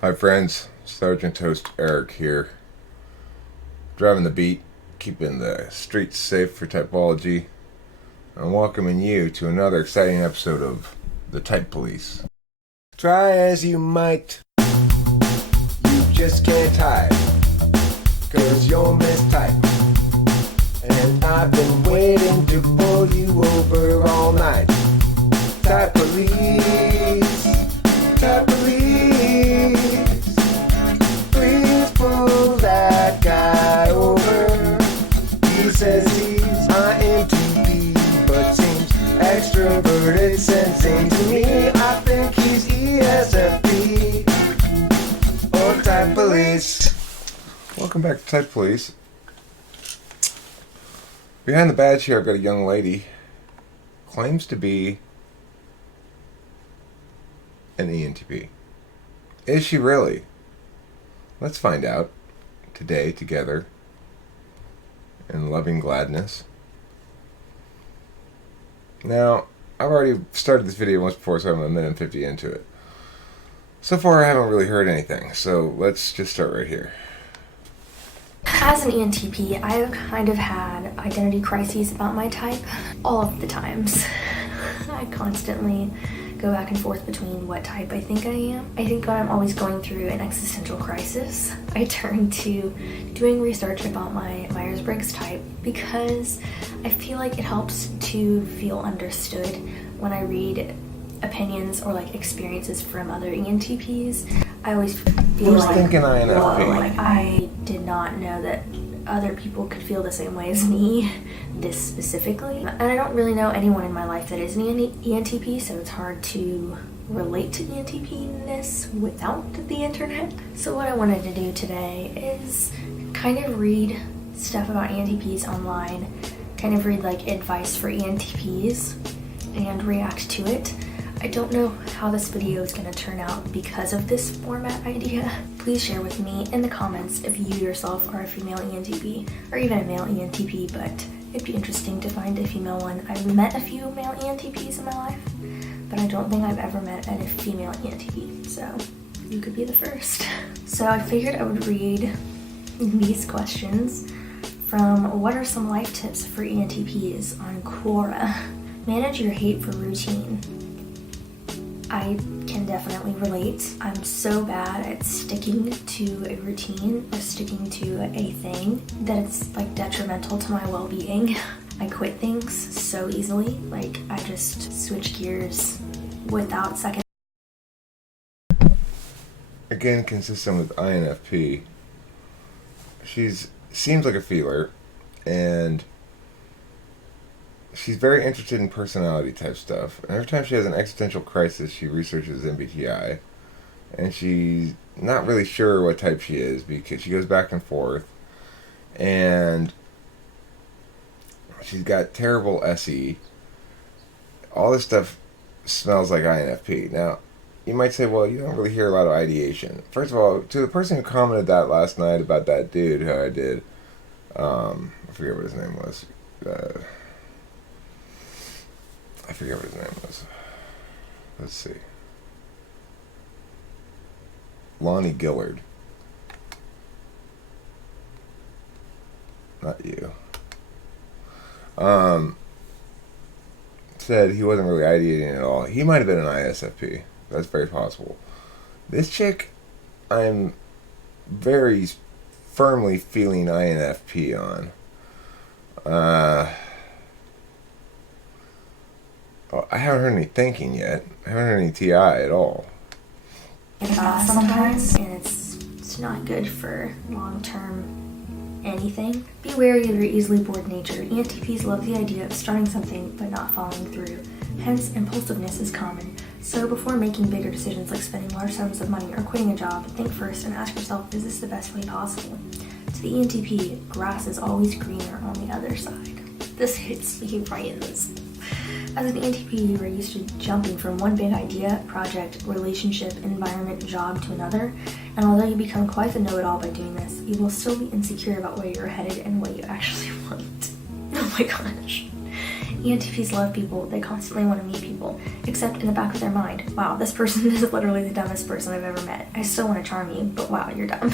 Hi friends, Sergeant Toast Eric here. Driving the beat, keeping the streets safe for typology, and welcoming you to another exciting episode of The Type Police. Try as you might, you just can't hide, 'cause you're mistyped. And I've been waiting to pull you over all night. Type Police, Type Police. Please pull that guy over. He says he's ENTP, but seems extroverted, sensing to me. I think he's ESFP or Type Police. Welcome back to Type Police. Behind the badge here, I've got a young lady. Claims to be an ENTP. Is she really? Let's find out today together in loving gladness. Now, I've already started this video once before, so I'm a minute and 50 into it. So far, I haven't really heard anything, so let's just start right here. As an ENTP, I've kind of had identity crises about my type all of the times. I constantly go back and forth between what type I think I am. I think when I'm always going through an existential crisis, I turn to doing research about my Myers-Briggs type because I feel like it helps to feel understood when I read opinions or like experiences from other ENTPs. I always feel Who's like, thinking INFP? whoa, like I did not know that other people could feel the same way as me, this specifically. And I don't really know anyone in my life that is an ENTP, so it's hard to relate to ENTP-ness without the internet. So what I wanted to do today is kind of read stuff about ENTPs online, kind of read like advice for ENTPs and react to it. I don't know how this video is going to turn out because of this format idea. Please share with me in the comments if you yourself are a female ENTP or even a male ENTP, but it'd be interesting to find a female one. I've met a few male ENTPs in my life, but I don't think I've ever met a female ENTP, so you could be the first. So I figured I would read these questions from What Are Some Life Tips for ENTPs on Quora. Manage your hate for routine. I can definitely relate. I'm so bad at sticking to a routine or sticking to a thing that it's like detrimental to my well-being. I quit things so easily. Like I just switch gears without second. Again, consistent with INFP. Seems like a feeler, and she's very interested in personality type stuff. And every time she has an existential crisis, she researches MBTI. And she's not really sure what type she is because she goes back and forth. And she's got terrible SE. All this stuff smells like INFP. Now, you might say, well, you don't really hear a lot of ideation. First of all, to the person who commented that last night about that dude who I did, I forget what his name was. I forget what his name was. Let's see. Lonnie Gillard. Not you. Said he wasn't really ideating at all. He might have been an ISFP. That's very possible. This chick, I'm very firmly feeling INFP on. I haven't heard any thinking yet. I haven't heard any TI at all. Sometimes, and it's not good for long-term anything. Be wary of your easily bored nature. ENTPs love the idea of starting something but not following through. Hence, impulsiveness is common. So before making bigger decisions like spending large sums of money or quitting a job, think first and ask yourself, is this the best way possible? To the ENTP, grass is always greener on the other side. This hits me right in this. As an ENTP, you are used to jumping from one big idea, project, relationship, environment, job to another, and although you become quite the know-it-all by doing this, you will still be insecure about where you're headed and what you actually want. Oh my gosh. ENTPs love people. They constantly want to meet people, except in the back of their mind, wow, this person is literally the dumbest person I've ever met. I still want to charm you, but wow, you're dumb.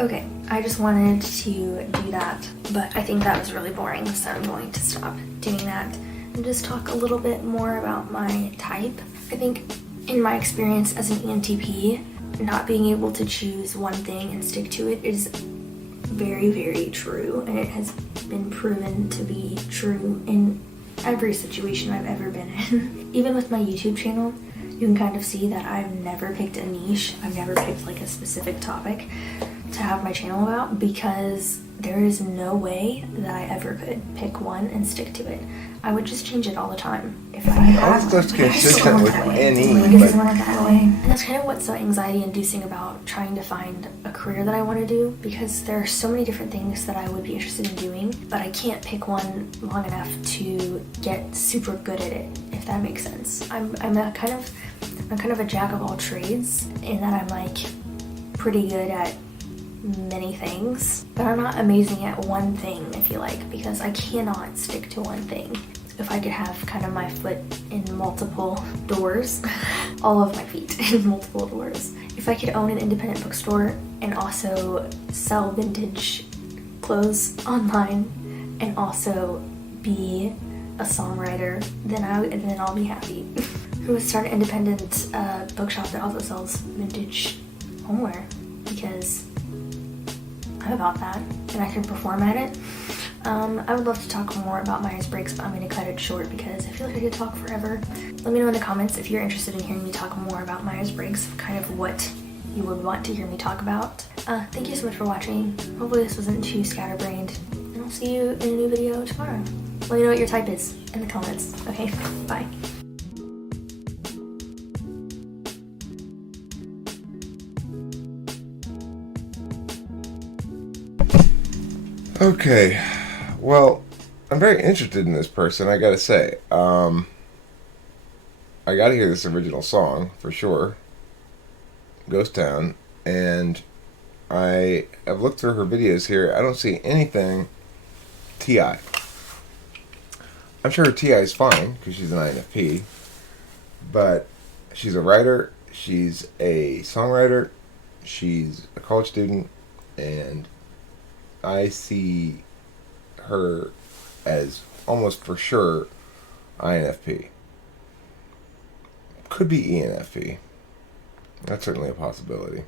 Okay, I just wanted to do that, but I think that was really boring, so I'm going to stop doing that and just talk a little bit more about my type. I think in my experience as an ENTP, not being able to choose one thing and stick to it is very, very true, and it has been proven to be true in every situation I've ever been in. Even with my YouTube channel, you can kind of see that I've never picked a niche. I've never picked like a specific topic to have my channel about, because there is no way that I ever could pick one and stick to it. I would just change it all the time if I had That's consistent with any. And that's kind of what's so anxiety inducing about trying to find a career that I want to do, because there are so many different things that I would be interested in doing, but I can't pick one long enough to get super good at it, if that makes sense. I'm kind of a jack of all trades, in that I'm like pretty good at many things, but I'm not amazing at one thing, I feel like, because I cannot stick to one thing. If I could have kind of my foot in multiple doors, all of my feet in multiple doors. If I could own an independent bookstore and also sell vintage clothes online and also be a songwriter, then I'll be happy. Who would start an independent bookshop that also sells vintage homeware, because I'm about that, and I can perform at it. I would love to talk more about Myers-Briggs, but I'm going to cut it short because I feel like I could talk forever. Let me know in the comments if you're interested in hearing me talk more about Myers-Briggs, kind of what you would want to hear me talk about. Thank you so much for watching. Hopefully this wasn't too scatterbrained, and I'll see you in a new video tomorrow. Let me know what your type is in the comments. Okay, bye. Okay, well, I'm very interested in this person, I gotta say. I gotta hear this original song, for sure. Ghost Town. And I have looked through her videos here. I don't see anything TI. I'm sure her TI is fine, because she's an INFP. But she's a writer, she's a songwriter, she's a college student, and I see her as almost for sure INFP. Could be ENFP. That's certainly a possibility.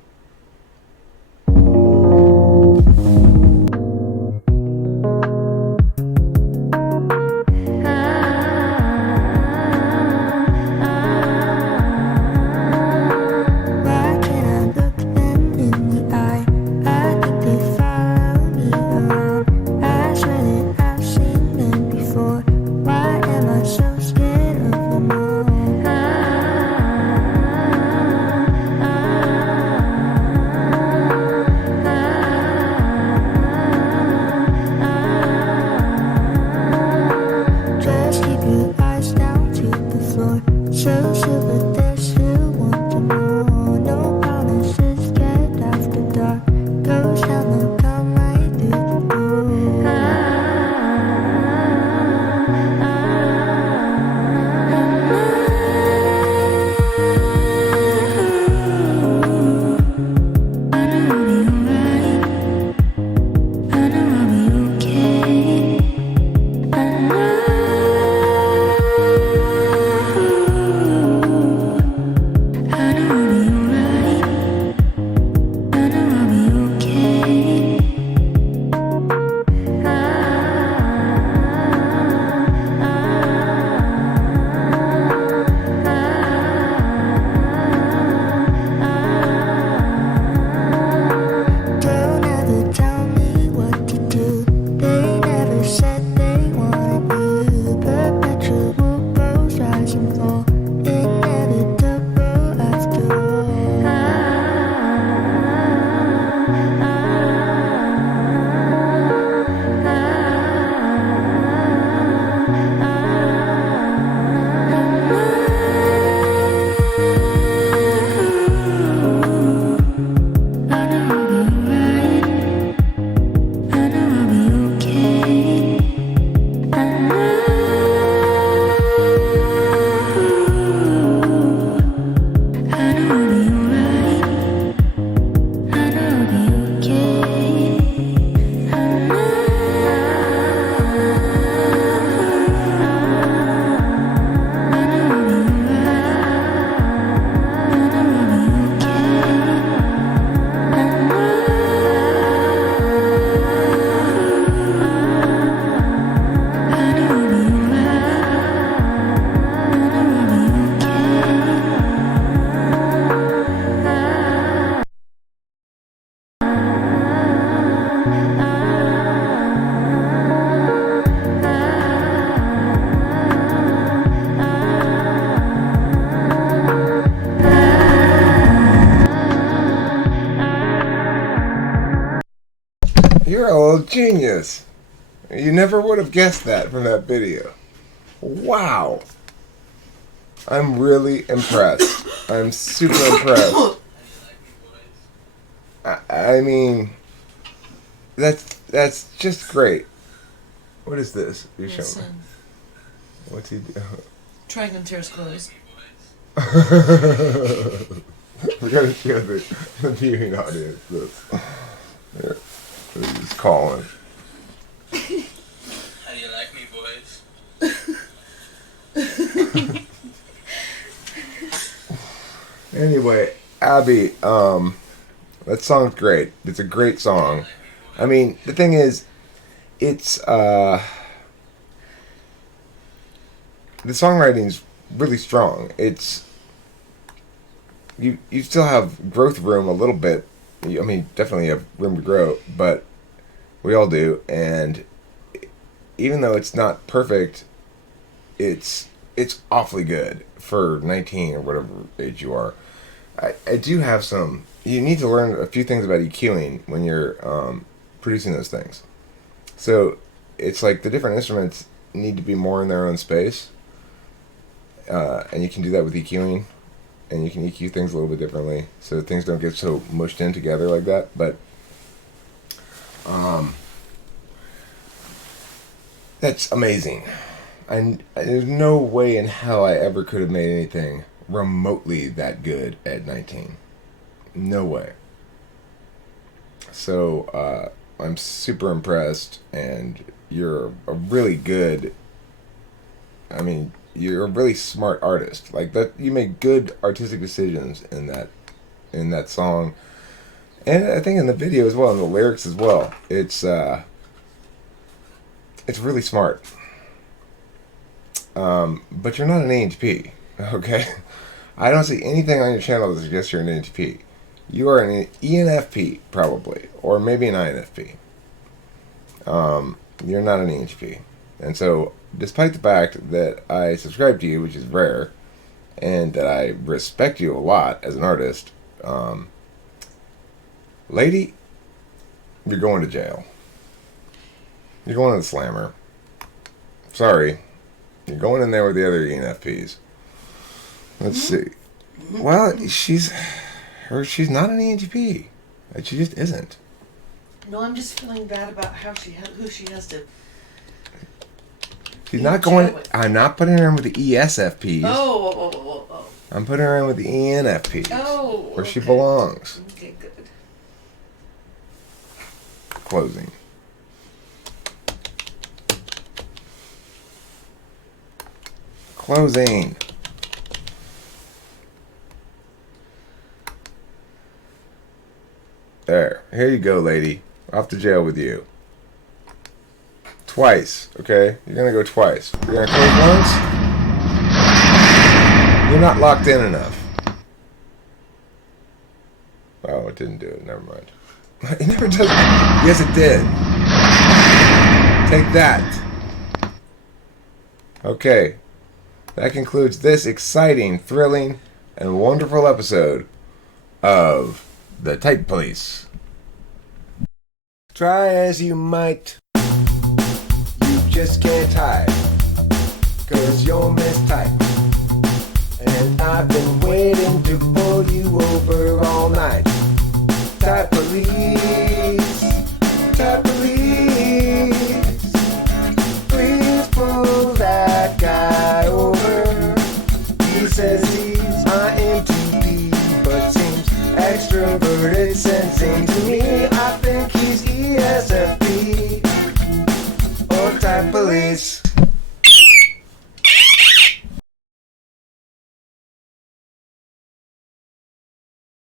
You're a little genius. You never would have guessed that from that video. Wow. I'm really impressed. I'm super impressed. I mean, that's just great. What is this? You show me. What's he doing? Trying on Tara's clothes. We gotta show the viewing audience this. Here. He's calling. How do you like me, boys? Anyway, Abby, that song's great. It's a great song. I mean, the thing is, it's, the songwriting's really strong. It's, you still have growth room a little bit. I mean, definitely have room to grow, but we all do. And even though it's not perfect, it's awfully good for 19 or whatever age you are. I do have some. You need to learn a few things about EQing when you're producing those things. So it's like the different instruments need to be more in their own space, and you can do that with EQing, and you can EQ things a little bit differently, so things don't get so mushed in together like that. But that's amazing. And there's no way in hell I ever could have made anything remotely that good at 19. No way. So I'm super impressed, and you're a really good, I mean, you're a really smart artist. Like that, you make good artistic decisions in that song, and I think in the video as well, and the lyrics as well. It's really smart. But you're not an ENTP, okay? I don't see anything on your channel that suggests you're an ENTP. You are an ENFP, probably, or maybe an INFP. You're not an ENTP. And so, despite the fact that I subscribe to you, which is rare, and that I respect you a lot as an artist, lady, you're going to jail. You're going to the slammer. Sorry. You're going in there with the other ENFPs. Let's see. Well, she's not an ENTP. She just isn't. No, I'm just feeling bad about who she has to. She's not going. I'm not putting her in with the ESFPs. Oh. I'm putting her in with the ENFPs. Oh. Where she belongs. Okay, good. Closing. Closing. There. Here you go, lady. Off to jail with you. Twice, okay? You're gonna go twice. You're gonna close once. You're not locked in enough. Oh, it didn't do it. Never mind. It never does. Yes, it did. Take that. Okay. That concludes this exciting, thrilling, and wonderful episode of The Type Police. Try as you might, you just can't hide, 'cause you're mistyped. And I've been waiting to pull you over all night. Type police, type police, please pull that guy over. He says he's INTP, but seems extroverted, sensing to me. I think he's ESFP or type police.